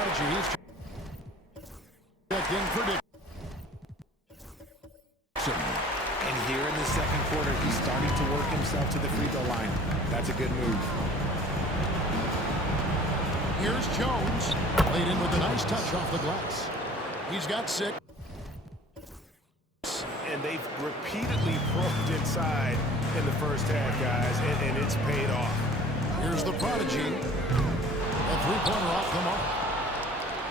prodigy. He's checked in for Dixon. And here in the second quarter, he's starting to work himself to the free throw line. That's a good move. Here's Jones. Laid in with a nice touch off the glass. He's got 6. And they've repeatedly probed inside in the first half, guys, and it's paid off. Here's the prodigy. A three-pointer off the mark.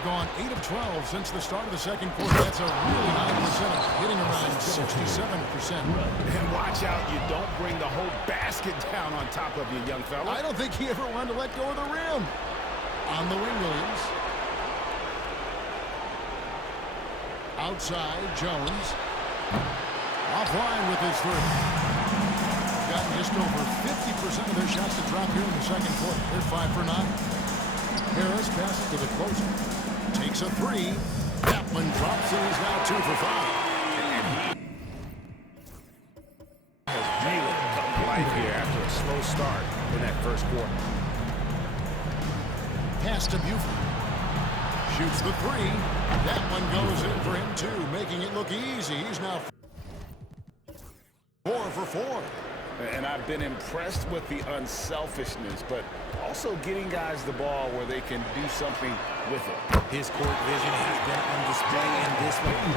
Gone 8 of 12 since the start of the second quarter. That's a really high percentage, hitting around 67%. And watch out, you don't bring the whole basket down on top of you, young fella. I don't think he ever wanted to let go of the rim. On the wing, Williams. Outside, Jones. Offline with his three. Gotten just over 50% of their shots to drop here in the second quarter. They're 5 for 9. Harris passes to the closer. Takes a three. That one drops and he's now 2 for 5. Has really come to life here after a slow start in that first quarter. Pass to Buford. Shoots the three. That one goes in for him too, making it look easy. He's now 4 for 4. And I've been impressed with the unselfishness, but also getting guys the ball where they can do something with it. His court vision has been on display in this one.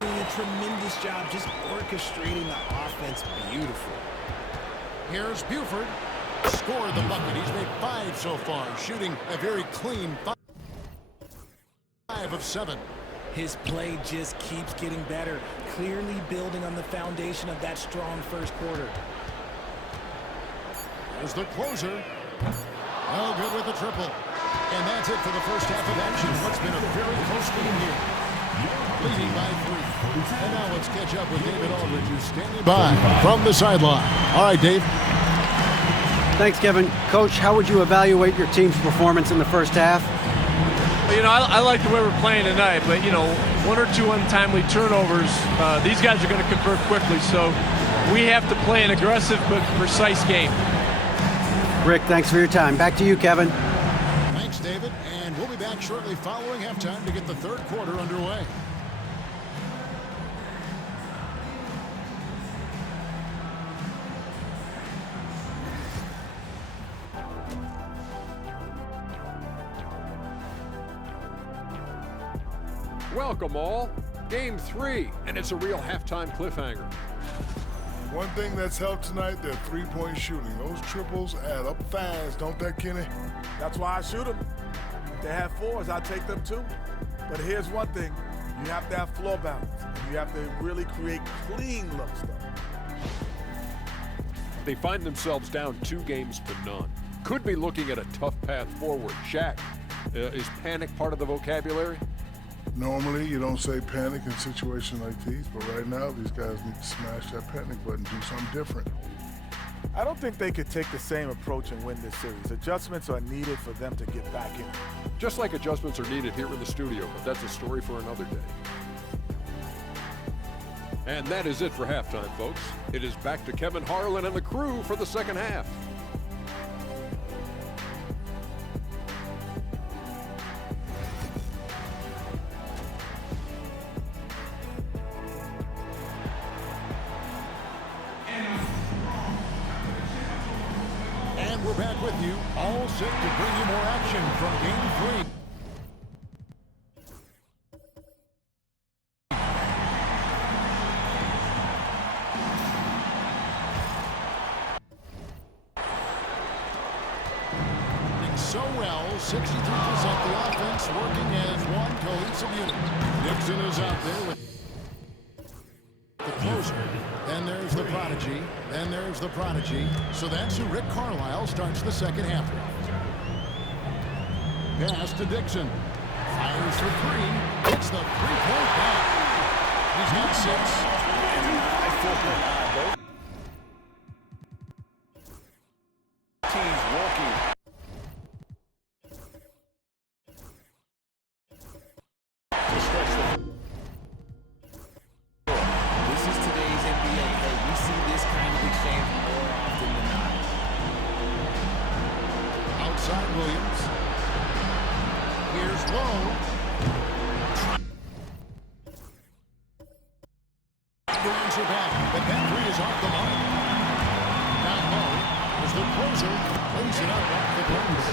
Doing a tremendous job just orchestrating the offense beautiful. Here's Buford. Scored the bucket. He's made 5 so far, shooting a very clean 5 of 7. His play just keeps getting better, clearly building on the foundation of that strong first quarter. There's the closer. Well, good with the triple. And that's it for the first half of action. What's been a very close game here. Leading by 3. And now let's catch up with David Aldridge, who's standing by from the sideline. All right, Dave. Thanks, Kevin. Coach, how would you evaluate your team's performance in the first half? You know, I like the way we're playing tonight, but, you know, 1 or 2 untimely turnovers, these guys are going to convert quickly, so we have to play an aggressive but precise game. Rick, thanks for your time. Back to you, Kevin. Thanks, David, and we'll be back shortly following halftime to get the third quarter underway. Welcome all. Game 3, and it's a real halftime cliffhanger. One thing that's helped tonight, their three-point shooting. Those triples add up fast, don't they, Kenny? That's why I shoot them. If they have 4s, I take them too. But here's one thing. You have to have floor balance. You have to really create clean looks, though. They find themselves down 2 games to none. Could be looking at a tough path forward. Shaq, is panic part of the vocabulary? Normally, you don't say panic in situations like these, but right now, these guys need to smash that panic button, do something different. I don't think they could take the same approach and win this series. Adjustments are needed for them to get back in. Just like adjustments are needed here in the studio, but that's a story for another day. And that is it for halftime, folks. It is back to Kevin Harlan and the crew for the second half. And we're back with you, all set to bring you more action from Game 3. So well, 63% the offense working as one cohesive unit. Dixon is out there with the closer. Then there's the prodigy. Then there's the prodigy. So that's who Rick Carlisle starts the second half with. Pass to Dixon. Fires for 3. It's the three-point back. He's got 6. And an eye for both teams working. This is today's NBA. Hey, we see this kind of exchange more often than not. Outside side, Williams. Here's Lowe. To answer back, but that three is off the mark. Down low is the closer. Lays it up off the glass.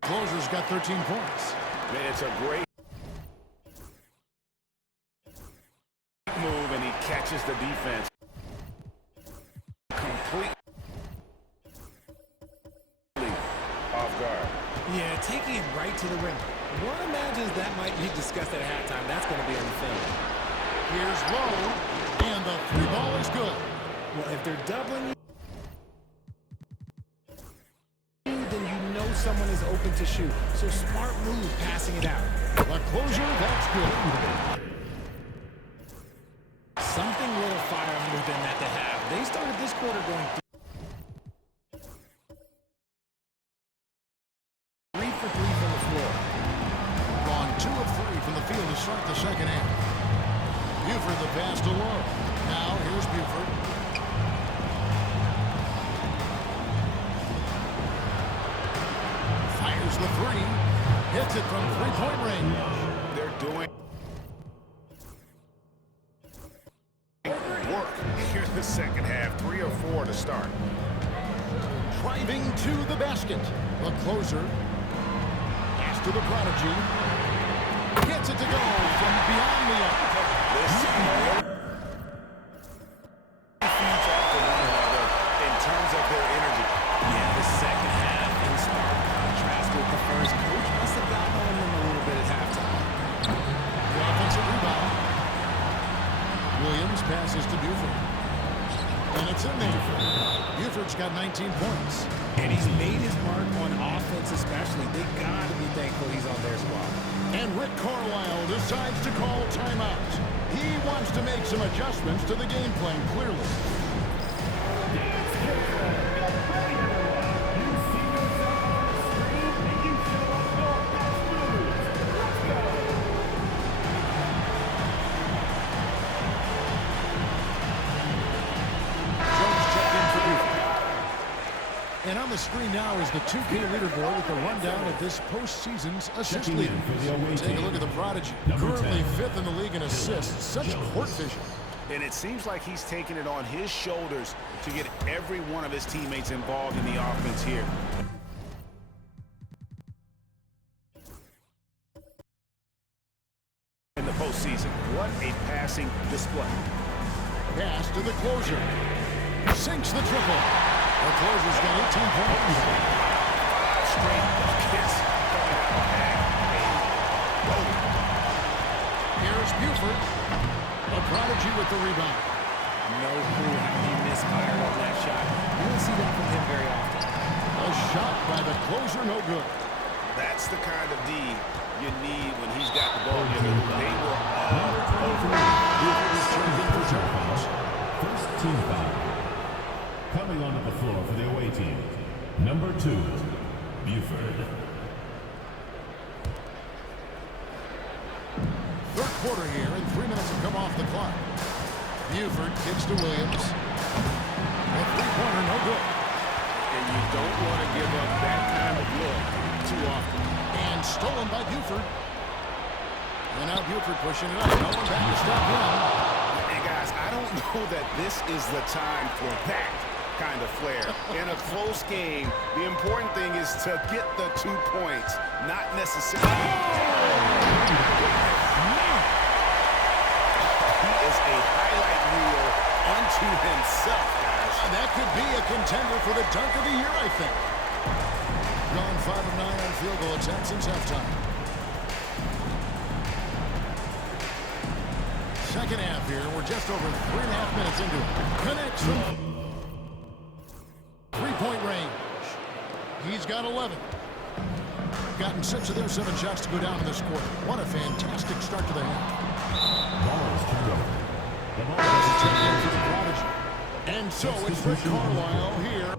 The closer's got 13 points. Man, it's a great move, and he catches the defense. Completely off guard. Yeah, taking it right to the rim. One imagines that might be discussed at halftime. That's going to be on the film. Here's Lowe, and the three ball is good. Well, if they're doubling you, then you know someone is open to shoot. So smart move passing it out. The closer, that's good. Something little fire under them that they have. They started this quarter going 3 for 3 from the floor. Gone 2 of 3 from the field to start the second half. Buford the pass to Lowe. Now here's Buford. Fires the three. Hits it from three-point range. They're doing work here in the second half. 3 or 4 to start. Driving to the basket. The closer. Pass to the prodigy. Gets it to go from beyond the arc. This feeds off of one another in terms of their energy. Yeah, the second half in stark contrast with the first. Coach must have gotten on them a little bit at halftime. The offensive rebound. Williams passes to Buford. And it's in there. Buford's got 19 points. And he's made his mark on offense especially. They got to be thankful he's on their squad. And Rick Carlisle decides to call timeout. He wants to make some adjustments to the game plan, clearly. And on the screen now is the 2K leaderboard with a rundown of this postseason's assist leader. Take a look at the prodigy. Currently 5th in the league in assists. Such court vision. And it seems like he's taking it on his shoulders to get every one of his teammates involved in the offense here. In the postseason, what a passing display. Pass to the closer. Sinks the triple. The closer's got 18 points. Straight buckets. Here's Buford. A prodigy with the rebound. No clue how he misfired on that shot. You don't see that from him very often. A shot by the closer, no good. That's the kind of D you need when he's got the ball. They were all over. Buford is turned in for turnovers. First team foul. Coming onto the floor for the away team, number 2, Buford. Third quarter here, and 3 minutes have come off the clock. Buford kicks to Williams. A three-pointer, no good. And you don't want to give up that kind of look too often. And stolen by Buford. And now Buford pushing it up. No one back to stop him. And guys, I don't know that this is the time for that kind of flair. In a close game, the important thing is to get the 2 points, not necessarily. He is a highlight reel unto himself, guys. That could be a contender for the dunk of the year, I think. Gone 5 of 9 on field goal attempts since halftime. Second half here. We're just over 3.5 minutes into it. Connects from three-point range. He's got 11. Gotten 6 of their 7 shots to go down in this quarter. What a fantastic start to the half. Ball is turned over. The ball That's a take for the prodigy. And so it's Rick Carlisle here.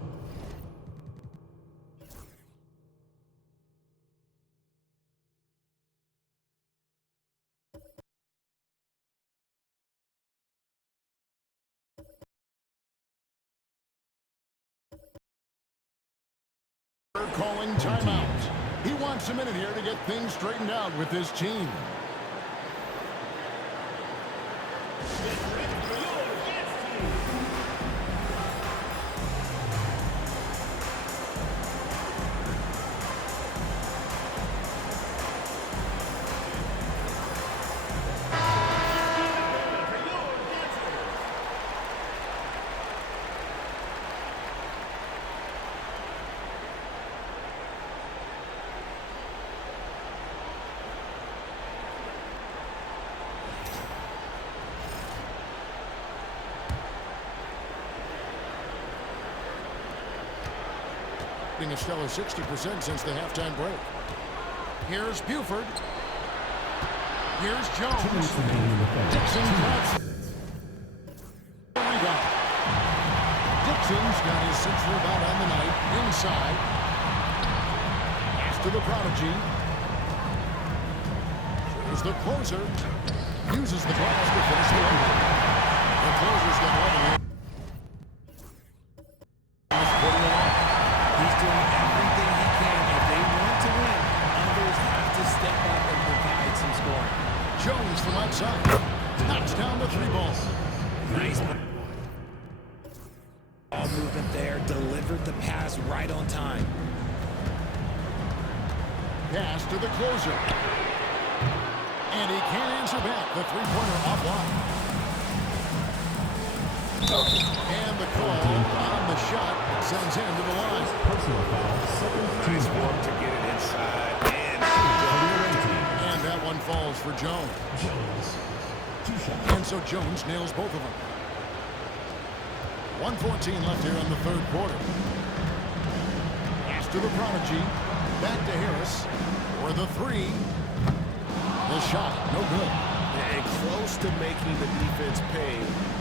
calling timeout. He wants a minute here to get things straightened out with his team. A stellar 60% since the halftime break. Here's Buford. Here's Jones. Dixon grabs it. Rebound. Dixon's got his 6th rebound on the night. Inside. Pass to the prodigy. Here's the closer. Uses the glass to finish the over. The closer's got 11 here. He's doing everything he can. If they want to win, others have to step up and provide some scoring. Jones from outside. Knocks down the 3 ball. Nice ball movement there. Delivered the pass right on time. Pass to the closer. And he can't answer back. The 3-pointer offline. And the call on the shot sends him to the line. Nice work to get it inside. And that one falls for Jones. And so Jones nails both of them. 1:14 left here in the 3rd quarter. Pass to the prodigy. Back to Harris. For the 3. The shot, no good. And close to making the defense pay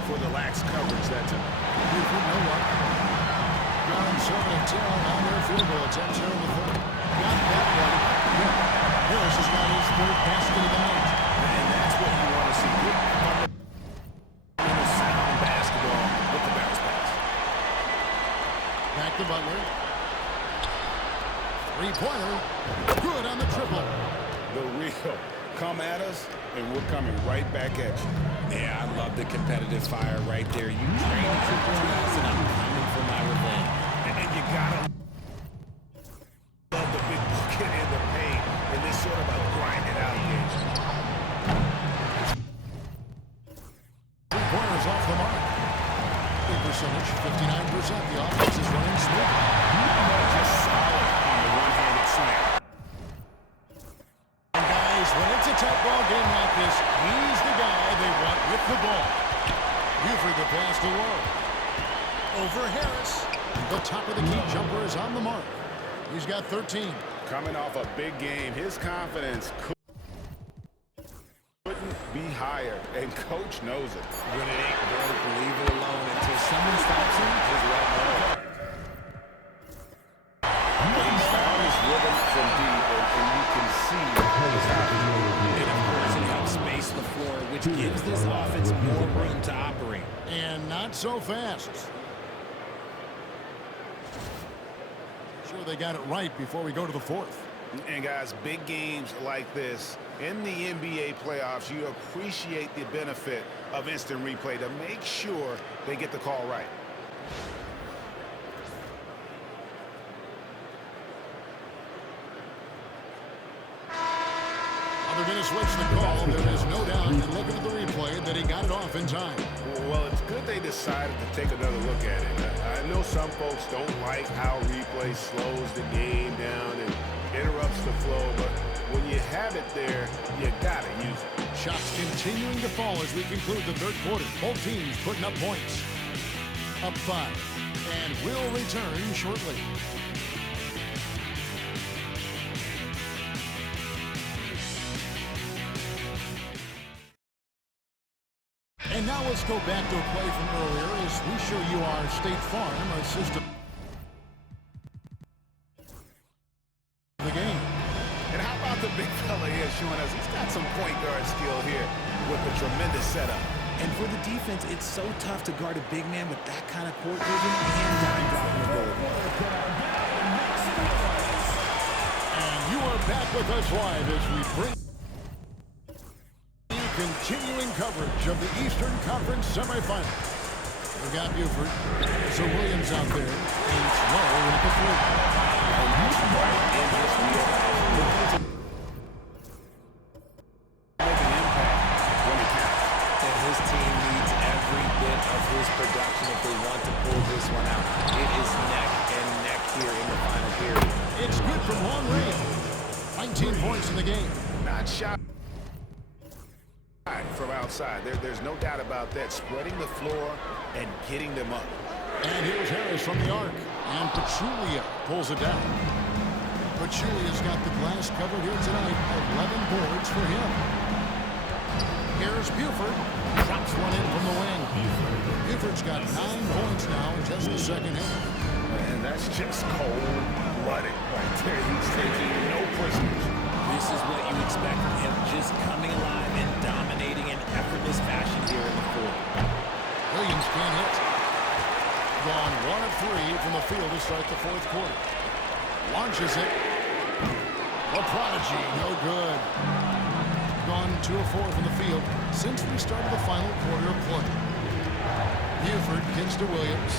for the lax coverage that time. Buford, no luck. Ground 7 and 10 on their field goal attempts here in the 3rd. Got that one. Yeah. Harris has got his 3rd basket of the night. And that's what you want to see. Good fundamental sound basketball with the bounce pass. Back to Butler. 3-pointer. Good on the triple. The real. Come at us, and we're coming right back at you. Yeah, I love the competitive fire right there. You train at your boys, and I'm coming for my revenge. And you gotta love the big bucket in the paint in this sort of a grind it out game. 3-pointers off the mark. Big percentage, 59%. The offense is running smooth. Just solid on the one-handed slam. When it's a tight ball game like this, he's the guy they want with the ball. Buford the pass to Lowe. Over Harris. The top of the key jumper is on the mark. He's got 13. Coming off a big game, his confidence couldn't be higher, and coach knows it. When it ain't broke, leave it alone until someone stops him. Just let him know. He's found his rhythm from deep, and you can see his confidence. And of course, it helps space the floor, which gives this offense more room to operate. And not so fast. Sure they got it right before we go to the 4th. And guys, big games like this in the NBA playoffs, you appreciate the benefit of instant replay to make sure they get the call right. They're going to switch the call. There is no doubt in looking at the replay that he got it off in time. Well, it's good they decided to take another look at it. I know some folks don't like how replay slows the game down and interrupts the flow, but when you have it there, you got to use it. Shots continuing to fall as we conclude the 3rd quarter. Both teams putting up points. Up 5. And will return shortly. And now let's go back to a play from earlier as we show you our State Farm system. The game. And how about the big fella here showing us he's got some point guard skill here with a tremendous setup. And for the defense, it's so tough to guard a big man with that kind of court vision and dime dropping the ball. with us live as we bring continuing coverage of the Eastern Conference semifinals. We've got Buford. So Williams out there. It's low at the three. And that's right in his wheelhouse. Make an impact when it counts. And his team needs every bit of his production if they want to pull this one out. It is neck and neck here in the final period. It's good from long range. 19 points in the game. Not shot from outside. There's no doubt about that. Spreading the floor and getting them up. And here's Harris from the arc. And Pachulia pulls it down. Pachulia's got the glass covered here tonight. 11 boards for him. Here's Buford. Drops one in from the wing. Buford's got 9 points now in just the second half. And that's just cold-blooded right there. He's taking no prisoners. This is what you expect from him, just coming alive and dominating in effortless fashion here in the fourth. Williams can't hit. Gone 1 of 3 from the field to start the fourth quarter. Launches it. The prodigy, no good. Gone 2 of 4 from the field since we started the final quarter of play. Buford gets to Williams.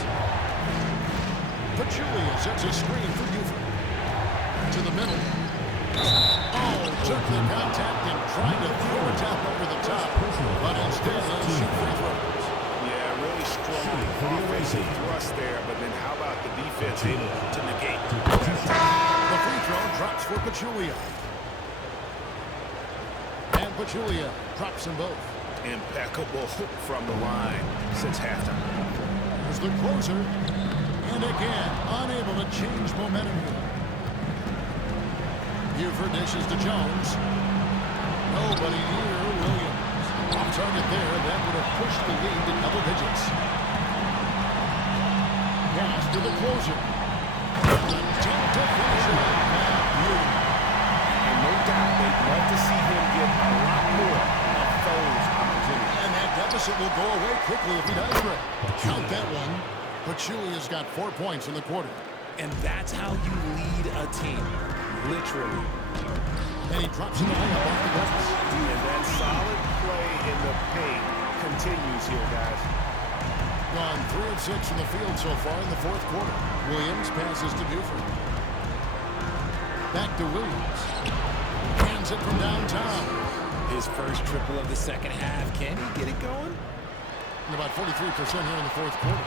Pachulia sets a screen for Buford. To the middle. Oh, took the contact and tried to throw it down over the top. But instead, they'll shoot free throws. Yeah, really strong offensive thrust there, but then how about the defense able to negate? The free throw drops for Pachulia. And Pachulia drops them both. Impeccable from the line since halftime. There's the closer. And again, unable to change momentum here. Buford dishes to Jones. Nobody near Williams. Off target there. That would have pushed the lead to double digits. Pass to the closer. Attempt to finish it. And no doubt they'd love to see him get a lot more of those opportunities. And that deficit will go away quickly if he does great. Count that one. Pachulia's got 4 points in the quarter. And that's how you lead a team. Literally. And he drops in the layup off the glass. And that solid play in the paint continues here, guys. Gone 3 of 6 from the field so far in the fourth quarter. Williams passes to Buford. Back to Williams. Hands it from downtown. His first triple of the second half. Can he get it going? And about 43% here in the fourth quarter.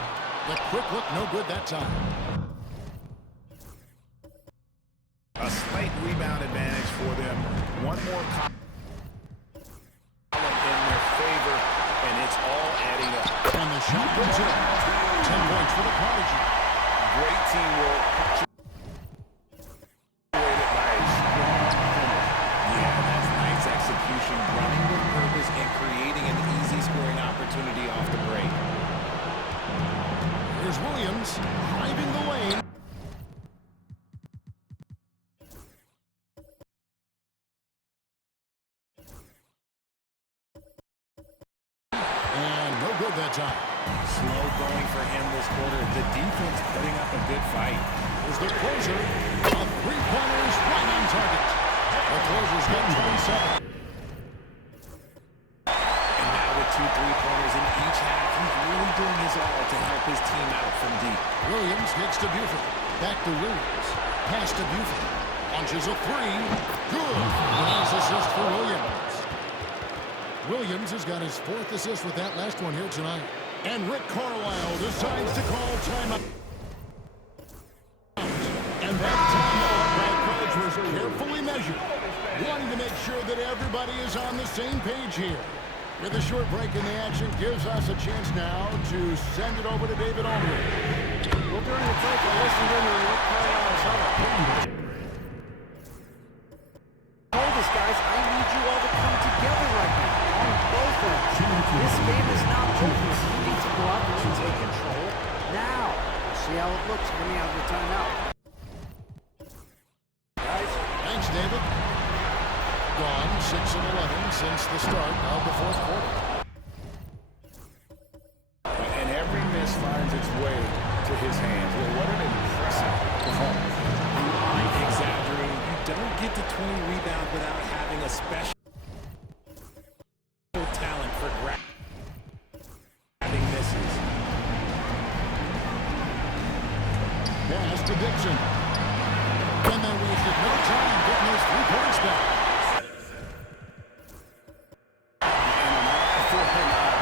The quick look, no good that time. A slight rebound advantage for them. One more column in their favor, and it's all adding up. And the shot goes in. 10 points for the prodigy. Great teamwork. Yeah, that's nice execution. Running with purpose and creating an easy scoring opportunity off the break. Here's Williams driving the lane. And no good that time. Slow going for him this quarter. The defense putting up a good fight. Here's the closer. A three-pointers right on target. The closer's got 27. And now with 2 3-pointers in each half, he's really doing his all to help his team out from deep. Williams gets to Buford. Back to Williams. Pass to Buford. Launches a 3. Good. Nice assist for Williams. Williams has got his 4th assist with that last one here tonight. And Rick Carlisle decides to call timeout. And that timeout by Coach was carefully measured, wanting to make sure that everybody is on the same page here. With a short break in the action gives us a chance now to send it over to David Aldridge. Well, during the break, I listened in on Rick Carlisle's huddle. Told us, guys, I need you all to come together right now on both ends. This game is not over. You need to go out there and take control now. See how it looks coming out of the timeout. Guys. Thanks, David. Gone 6 of 11 since the start of the fourth quarter. And every miss finds its way to his hands. Well, what an impressive performance. You aren't exaggerating. You don't get to 20 rebounds without having a special talent for grabbing misses. Pass to Dixon. And then we have no time getting those 3 points back.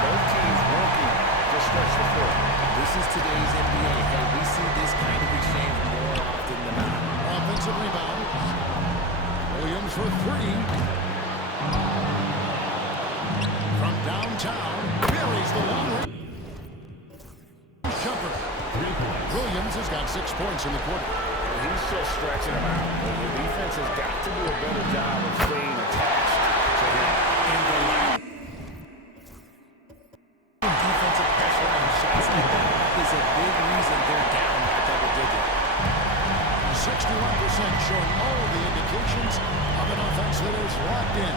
Both teams working to stretch the floor. This is today's NBA. Hey, we see this kind of exchange more often than not. Offensive rebound. Williams for 3. From downtown, buries the long range jumper. Williams has got 6 points in the quarter. He's still stretching them out. The defense has got to do a better job of staying attached to him. In the line. Defensive pressure on shots like that is a big reason they're down by double digit. 61% showing all the indications of an offense that is locked in.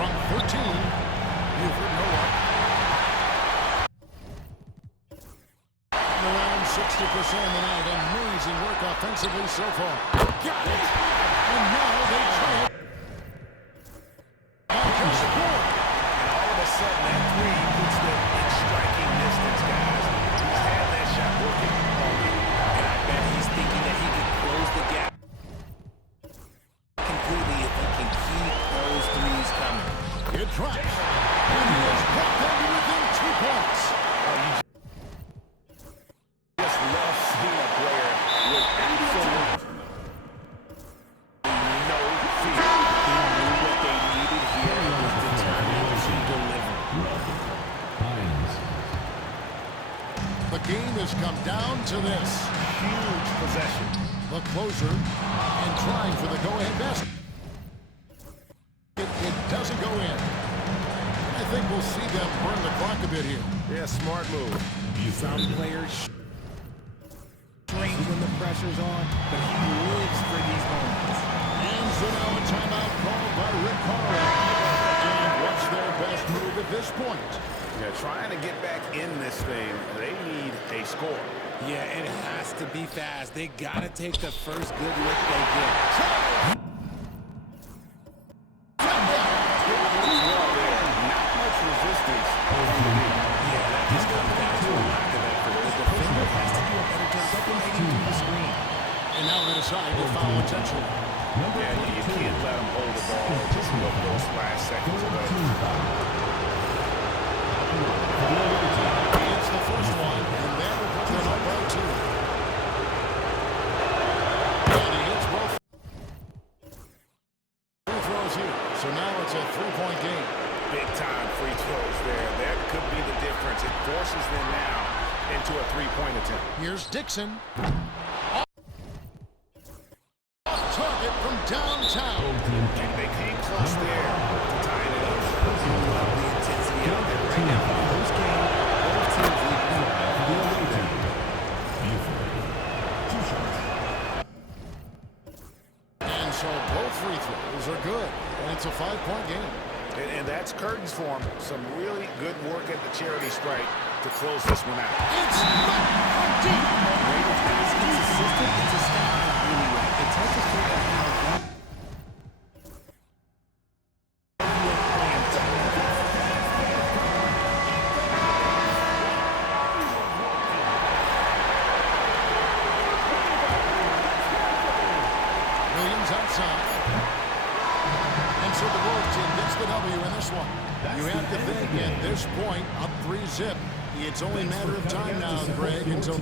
From 13, Buford no luck. Around 60% of the night. Amazing work offensively so far. Got it! And now they try it. And just score. And all of a sudden, that 3 puts them in striking distance, guys. He's had that shot working all game. And I bet he's thinking that he can close the gap completely if he can keep those threes coming. It drops. And he has brought them to within 2 points. Just love seeing a player with absolute no fear. He knew what they needed here and was determined to deliver. The game has come down to this. Huge possession. The closer and trying for the go-ahead basket. It doesn't go in. I think we'll see them burn the clock a bit here. Yeah, smart move. Some players shrink when the pressure's on, but he lives for these moments. And so now a timeout called by Rick Carlisle. And what's their best move at this point? Yeah, trying to get back in this thing, they need a score. Yeah, and it has to be fast. They got to take the first good look they get. Not much resistance. Yeah, that just comes down to a lack of effort. The defender has to do a better job separating through the screen. And now they decide to foul intentionally. Yeah, you can't let them hold the ball. Just look those last seconds away. It's the first one, and that will put them up by 2. And he hits both free throws here. So now it's a 3-point game. Big time free throws there. That could be the difference. It forces them now into a 3-point attempt. Here's Dixon. Off target from downtown. They came close there to tying it up. Love the intensity out there right now. First game, both teams lead. And so both free throws are good. And it's a 5-point game. And that's curtains for them. Some really good work at the charity strike to close this one out. It's not from deep. Rate of pass consistent. It's a step really well. It's hard to figure out how one Williams outside. And so the road team gets the W in this one. You have to think at this point, up 3-zip. It's only a matter of time now, Greg, until